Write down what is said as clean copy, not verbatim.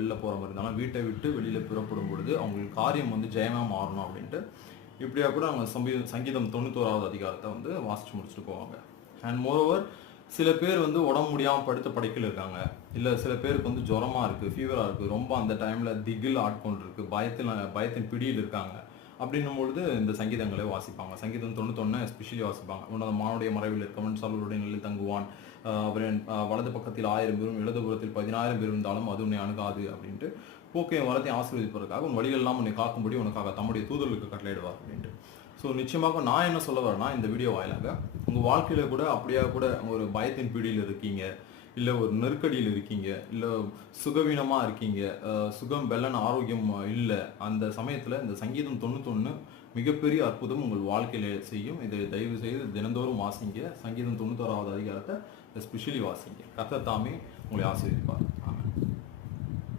வெளில போகிற மாதிரி இருந்தாலும் வீட்டை விட்டு வெளியில் புறப்படும் பொழுது அவங்களுக்கு காரியம் வந்து ஜெயமாக மாறணும் அப்படின்ட்டு இப்படியா கூட அவங்க சங்கீதம் 91வது அதிகாரத்தை வந்து வாசித்து முடிச்சுட்டு போவாங்க. அண்ட் மோரோவர் சில பேர் வந்து உடம்பு முடியாமல் படுத்த படுக்கையில் இருக்காங்க, இல்லை சில பேருக்கு வந்து ஜுரமாக இருக்குது, ஃபீவராக இருக்குது, ரொம்ப அந்த டைமில் திகில் ஆட்கொண்டு இருக்குது, பயத்தின் பிடியில் இருக்காங்க. அப்படின்னும் பொழுது இந்த சங்கீதங்களை வாசிப்பாங்க. சங்கீதம் 91 எஸ்பெஷலி வாசிப்பாங்க. உன்னத மானுடைய மறைவில் இருக்கவன் சவுலுடைய நிலையில் தங்குவான், அவரின் வலது பக்கத்தில் 1000 பேரும் இடதுபுறத்தில் 10000 பேர் இருந்தாலும் அது உன்னை அணுகாது அப்படின்ட்டு போக்கையும் வரத்தையும் ஆசீர்வதிப்பதற்காக உன் வழிகளெல்லாம் உன்னை காக்கும்படி உனக்காக தம்முடைய தூதர்களுக்கு கட்டளையிடுவார் அப்படின்ட்டு. ஸோ நிச்சயமாக நான் என்ன சொல்ல வரேன்னா, இந்த வீடியோ வாயிலாக உங்கள் வாழ்க்கையில் கூட அப்படியே கூட ஒரு பயத்தின் பிடியில் இருக்கீங்க, இல்லை ஒரு நெருக்கடியில் இருக்கீங்க, இல்லை சுகவீனமாக இருக்கீங்க, சுகம் பெல்லன் ஆரோக்கியம் இல்லை, அந்த சமயத்தில் இந்த சங்கீதம் 91 மிகப்பெரிய அற்புதம் உங்கள் வாழ்க்கையில் செய்யும். இதை தயவு செய்து தினந்தோறும் வாசிங்க. சங்கீதம் 91வது அதிகாரத்தை எஸ்பெஷலி வாசிங்க. கர்த்தர் தாமே உங்களை ஆசீர்வதிப்பார்.